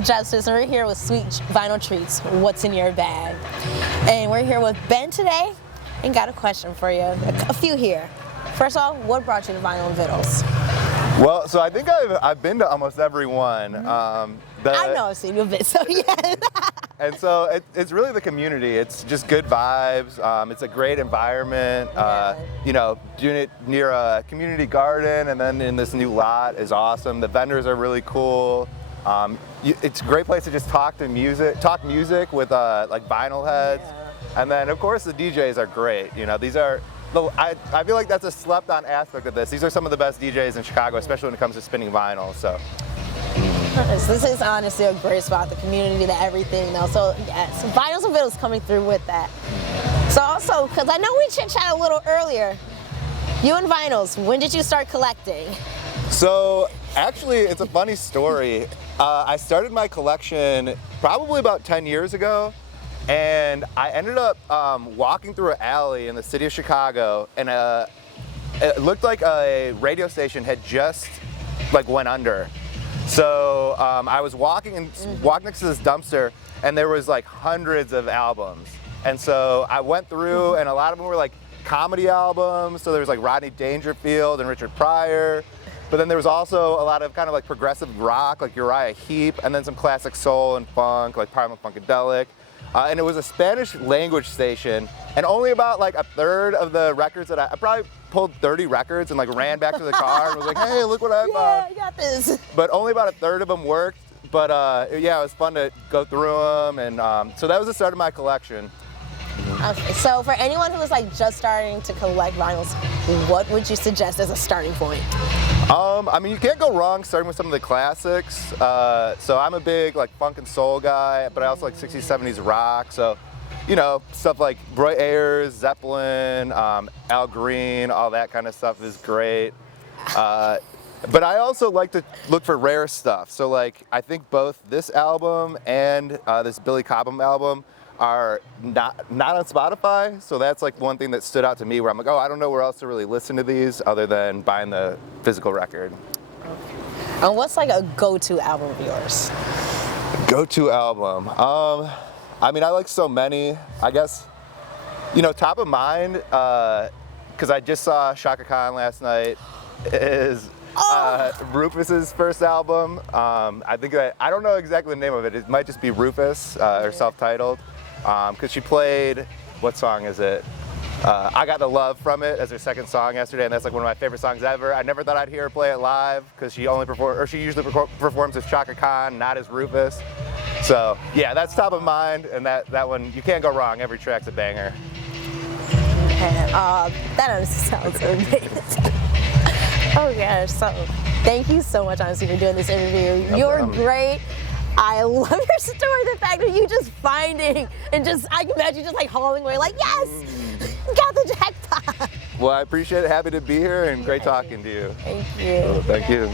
I'm Justice, and we're here with Sweet Vinyl Treats, What's in Your Bag? And we're here with Ben today, and got a question for you. A few here. First of all, what brought you to Vinyl Vittles? Well, so I think I've been to almost every one. I know I've seen you a bit, so yeah. And so it's really the community. It's just good vibes. It's a great environment. You know, doing it near a community garden and then in this new lot is awesome. The vendors are really cool. It's a great place to just talk music with like vinyl heads. Yeah. And then of course the DJs are great. You know, these are, I feel like that's a slept on aspect of this. These are some of the best DJs in Chicago, especially when it comes to spinning vinyl. So. This is honestly a great spot, the community, the everything though. So yes, Vinyls and Vittles coming through with that. So also, because I know we chit-chatted a little earlier, you and vinyls, when did you start collecting? So actually, it's a funny story. I started my collection probably about 10 years ago, and I ended up walking through an alley in the city of Chicago, and it looked like a radio station had just went under. So I was walking next to this dumpster, and there was like hundreds of albums. And so I went through, and a lot of them were like comedy albums. So there was like Rodney Dangerfield and Richard Pryor. But then there was also a lot of kind of like progressive rock, like Uriah Heep, and then some classic soul and funk, like Parliament Funkadelic. And it was a Spanish language station, and only about like a third of the records that I probably pulled 30 records and like ran back to the car and was like, hey, look what I found. Yeah, I got this. But only about a third of them worked. But yeah, it was fun to go through them, and so that was the start of my collection. Okay, so for anyone who is like just starting to collect vinyls, what would you suggest as a starting point? I mean, you can't go wrong starting with some of the classics. So I'm a big like funk and soul guy, but I also like 60s, 70s rock. So, you know, stuff like Roy Ayers, Zeppelin, Al Green, all that kind of stuff is great. But I also like to look for rare stuff. So like, I think both this album and this Billy Cobham album are not on Spotify, so that's like one thing that stood out to me where I'm like, oh, I don't know where else to really listen to these other than buying the physical record. Okay. And what's like a go-to album of yours? Go-to album? I mean, I like so many. I guess, you know, top of mind, because I just saw Shaka Khan last night, is Rufus's first album. I think I don't know exactly the name of it. It might just be Rufus or self-titled. Because she played, what song is it? I Got the Love from it as her second song yesterday, and that's like one of my favorite songs ever. I never thought I'd hear her play it live because she usually performs as Shaka Khan, not as Rufus. So yeah, that's top of mind, and that one, you can't go wrong. Every track's a banger. Okay, that honestly sounds amazing. Oh gosh, so thank you so much, honestly, for doing this interview. You're great. I love your story, the fact that you just finding and just, I can imagine just like hauling away like, yes, got the jackpot. Well, I appreciate it. Happy to be here and great talking to you. Thank you. Thank you.